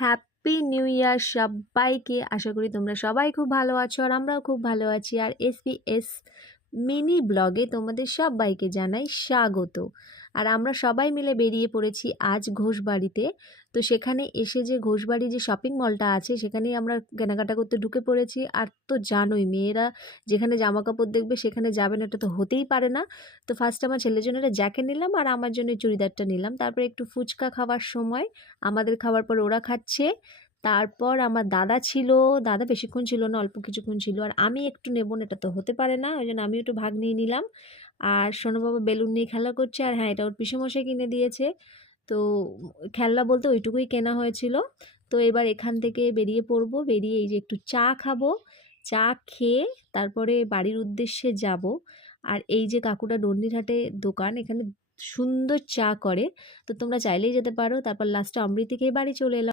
Happy new year সবাইকে। আশা করি তোমরা সবাই খুব ভালো আছো আর আমরাও খুব ভালো আছি। আর এসপিএস মিনি ব্লগে তোমাদের সবাইকে জানাই স্বাগত। আর আমরা সবাই মিলে বেরিয়ে পড়েছি আজ ঘোষবাড়িতে। তো সেখানে এসে যে ঘোষবাড়ি যে শপিং মলটা আছে সেখানেই আমরা কেনাকাটা করতে ঢুকে পড়েছি। আর তো জানোই মেয়েরা যেখানে জামা কাপড় দেখবে সেখানে যাবে না, এটা তো হতেই পারে না। তো ফার্স্ট আমার ছেলের জন্য একটা জ্যাকেট নিলাম আর আমার জন্য চুড়িদারটা নিলাম। তারপরে একটু ফুচকা খাওয়ার সময় আমাদের খাওয়ার পর ওরা খাচ্ছে। তারপর আমার দাদা ছিল, দাদা বেশিক্ষণ ছিল না, অল্প কিছুক্ষণ ছিল। আর আমি একটু নেবো না, এটা তো হতে পারে না, ওই জন্য আমি একটু ভাগ নিয়ে নিলাম। আর সোনুবাবু বেলুন নিয়ে খেলা করছে। আর হ্যাঁ, এটা ওর পিসেমশাই কিনে দিয়েছে। তো খেলনা বলতে ওইটুকুই কেনা হয়েছিল। তো এবার এখান থেকে বেরিয়ে পড়বো, বেরিয়ে এই যে একটু চা খাবো, চা খেয়ে তারপরে বাড়ির উদ্দেশ্যে যাব। আর এই যে কাকুটা ডন্ডিরহাটে দোকান, এখানে সুন্দর চা করে, তো তোমরা চাইলেই যেতে পারো। তারপর লাস্টে অমৃতি খেয়ে বাড়ি চলে এলাম।